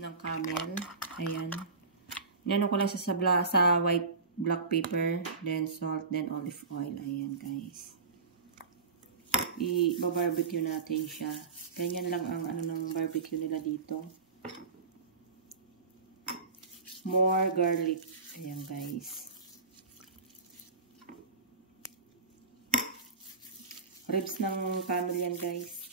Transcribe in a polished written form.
ng camel. Ayan. Inano ko lang siya sa white black paper, then salt, then olive oil. Ayan, guys. I-barbecue natin siya. Ganyan lang ang ano ng barbecue nila dito. More garlic. Ayan, guys. Ribs ng camel yan, guys.